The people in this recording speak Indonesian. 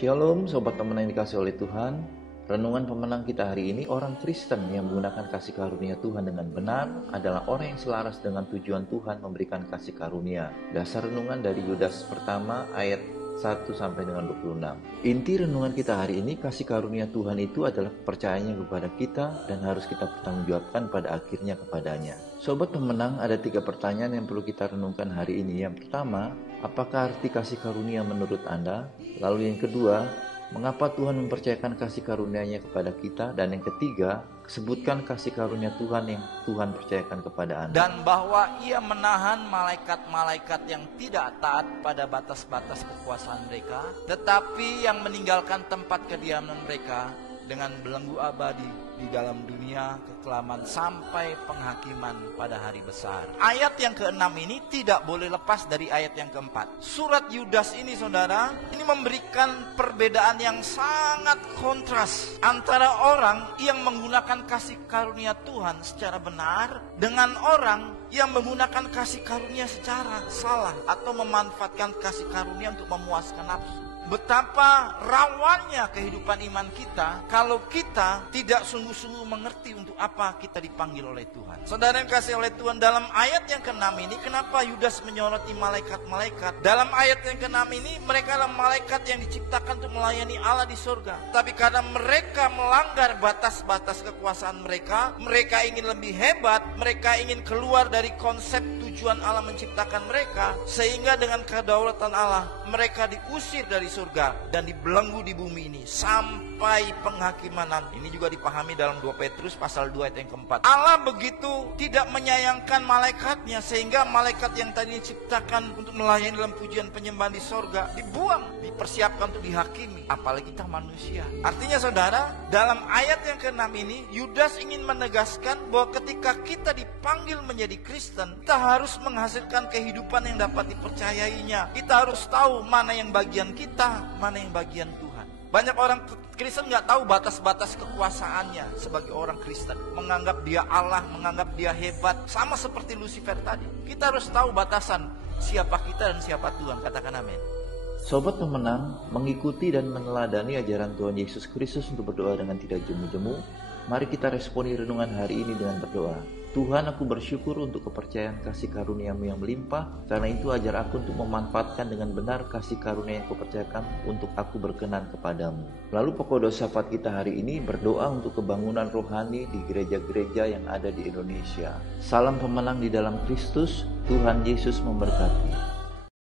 Shalom Sobat Pemenang yang dikasih oleh Tuhan. Renungan pemenang kita hari ini, orang Kristen yang menggunakan kasih karunia Tuhan dengan benar adalah orang yang selaras dengan tujuan Tuhan memberikan kasih karunia. Dasar renungan dari Yudas pertama ayat 1 sampai dengan 26. Inti renungan kita hari ini, kasih karunia Tuhan itu adalah kepercayaannya kepada kita dan harus kita pertanggungjawabkan pada akhirnya kepadanya. Sobat pemenang, ada 3 pertanyaan yang perlu kita renungkan hari ini. Yang pertama, apakah arti kasih karunia menurut Anda? Lalu yang kedua, mengapa Tuhan mempercayakan kasih karunia-Nya kepada kita? Dan yang ketiga, sebutkan kasih karunia Tuhan yang Tuhan percayakan kepada Anda. Dan bahwa Ia menahan malaikat-malaikat yang tidak taat pada batas-batas kekuasaan mereka, tetapi yang meninggalkan tempat kediaman mereka dengan belenggu abadi di dalam dunia kekelaman sampai penghakiman pada hari besar. Ayat yang ke-6 ini tidak boleh lepas dari ayat yang ke-4. Surat Yudas ini, saudara, ini memberikan perbedaan yang sangat kontras antara orang yang menggunakan kasih karunia Tuhan secara benar dengan orang yang menggunakan kasih karunia secara salah atau memanfaatkan kasih karunia untuk memuaskan nafsu. Betapa rawannya kehidupan iman kita kalau kita tidak sungguh-sungguh mengerti untuk apa kita dipanggil oleh Tuhan. Saudara yang kasih oleh Tuhan, dalam ayat yang ke-6 ini, kenapa Yudas menyoroti malaikat-malaikat? Dalam ayat yang ke-6 ini, mereka adalah malaikat yang diciptakan untuk melayani Allah di surga. Tapi karena mereka melanggar batas-batas kekuasaan mereka, mereka ingin lebih hebat, mereka ingin keluar dari konsep tujuan Allah menciptakan mereka, sehingga dengan kedaulatan Allah, mereka diusir dari surga dan dibelenggu di bumi ini sampai penghakiman nanti. Ini juga dipahami dalam 2 Petrus pasal 2 ayat yang ke-4. Allah begitu tidak menyayangkan malaikatnya sehingga malaikat yang tadi diciptakan untuk melayani dalam pujian penyembahan di surga dibuang, dipersiapkan untuk dihakimi, apalagi kita manusia. Artinya saudara, dalam ayat yang ke-6 ini Yudas ingin menegaskan bahwa ketika kita dipanggil menjadi Kristen, kita harus menghasilkan kehidupan yang dapat dipercayainya. Kita harus tahu mana yang bagian kita, mana yang bagian Tuhan. Banyak orang Kristen gak tahu batas-batas kekuasaannya sebagai orang Kristen. Menganggap dia Allah, menganggap dia hebat. Sama seperti Lucifer tadi. Kita harus tahu batasan siapa kita dan siapa Tuhan. Katakan amin. Sobat pemenang, mengikuti dan meneladani ajaran Tuhan Yesus Kristus untuk berdoa dengan tidak jemu-jemu. Mari kita responi renungan hari ini dengan berdoa. Tuhan, aku bersyukur untuk kepercayaan kasih karunia-Mu yang melimpah. Karena itu ajar aku untuk memanfaatkan dengan benar kasih karunia yang Kau percayakan untuk aku berkenan kepadamu. Lalu pokok doa syafaat kita hari ini berdoa untuk kebangunan rohani di gereja-gereja yang ada di Indonesia. Salam pemenang di dalam Kristus, Tuhan Yesus memberkati.